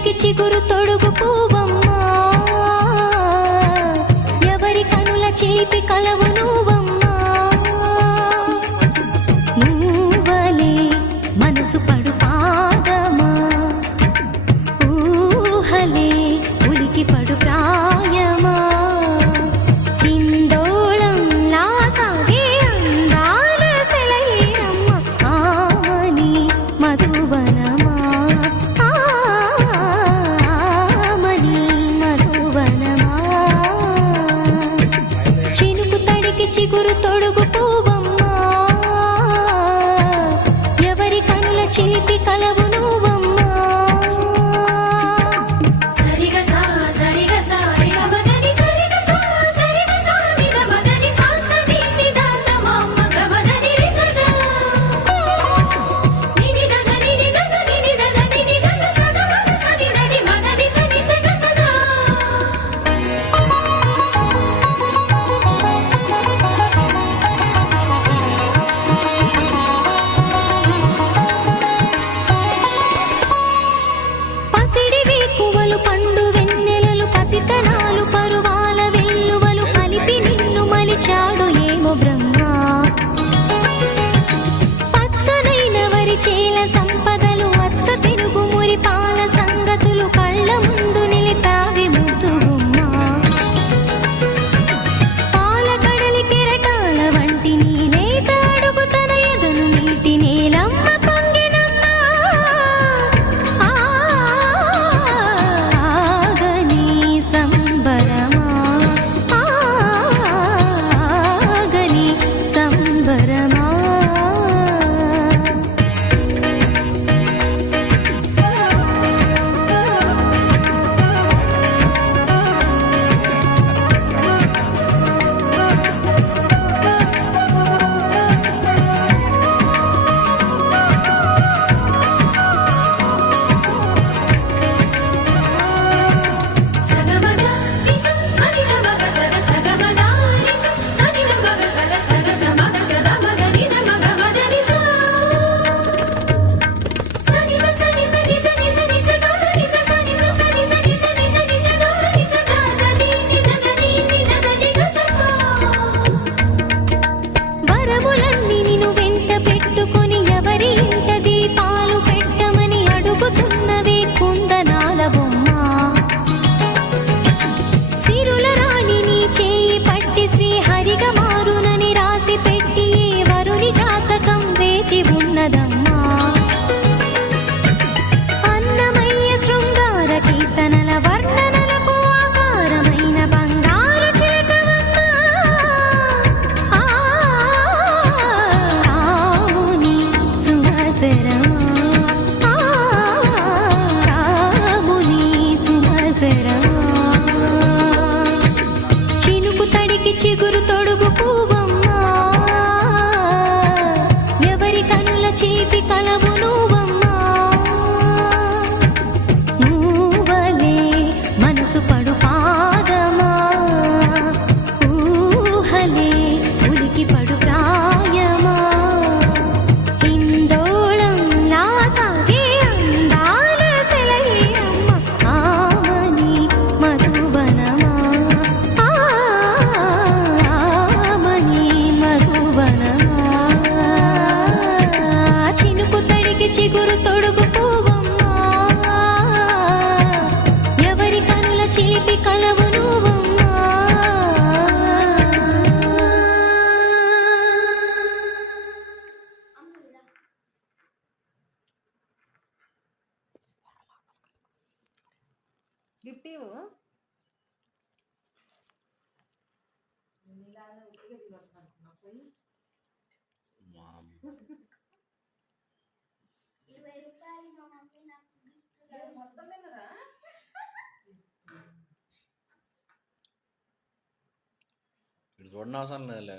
తడికి చిగురు తొడుగు పువ్వమ్మా, ఎవరి కనుల చిలిపి కలవు నువ్వమ్మా. నువ్వలే మనసు పడు పాదమా, ఊహలే ఉలికి పడు ప్రాయమా. హిందోళం నా సాగే అందాల సెలయేరమ్మ, ఆమని మధువనమా, ఆమని మధువనమా. చినుకు తడికి చిగురు తొడుగు పువ్వమ్మా, ఎవరి కనుల చిలిపి కలవు నువ్వమ్మా. పసిడివి పువ్వులు పండు వెన్నెలలు పసితనాలు పరువాల వెల్లువలు కలిపి నిన్ను మలిచాడు ఏమో బ్రహ్మ. పచ్చనైన వరి చేల సంపదలు వచ్చ తెలుగు మురిపాల సంగతులు కళ్ళ ముందు నిలిపావి ముద్దుగుమ్మ. పాల కడలి కెరటాల వంటి నీలేత అడుగు తన ఎదను నీటి నేలమ్మ పొంగినమ్మ. ఆగని సంబరమా, ఆగని సంబరమా. వరములన్నీ నిన్ను వెంట పెట్టుకొని ఎవరి ఇంట దీపాలు పెట్టమని అడుగుతున్నవే కుందనాల బొమ్మ. సిరుల రాణి నీ చేయి పట్టి శ్రీహరిగా మారునని రాసి పెట్టి ఏ వరుని జాతకం వేచి ఉన్నదమ్మా. అన్నమయ్య శృంగార కీర్తనల వర్ణనలకు ఆకారమైన బంగారు చిలకవమ్మ. రాముని సుమసరమా, రాముని సుమసరమా. చినుకు తడికి చిగురు తొడుగు పువ్వమ్మా, ఎవరి కనుల చిలిపి కలవు నువ్వమ్మా. నువ్వలే మనసు పడు పాదమా, ఊహలే ఉలికి పడు ప్రాయమా. హిందోళం నా సాగే అందాల సెలయేరమ్మ, ఆమని మధువనమా, ఆమని మధువనమా. చినుకు తడికి చిగురు తొడుగు పువ్వమ్మా, ఎవరి కనుల చిలిపి కలవు నువ్వమ్మా. గిఫ్ట్ ఇవ్వు. మొత్తం తిన్నరా? ఇటు చూడనవసరం లేదులే.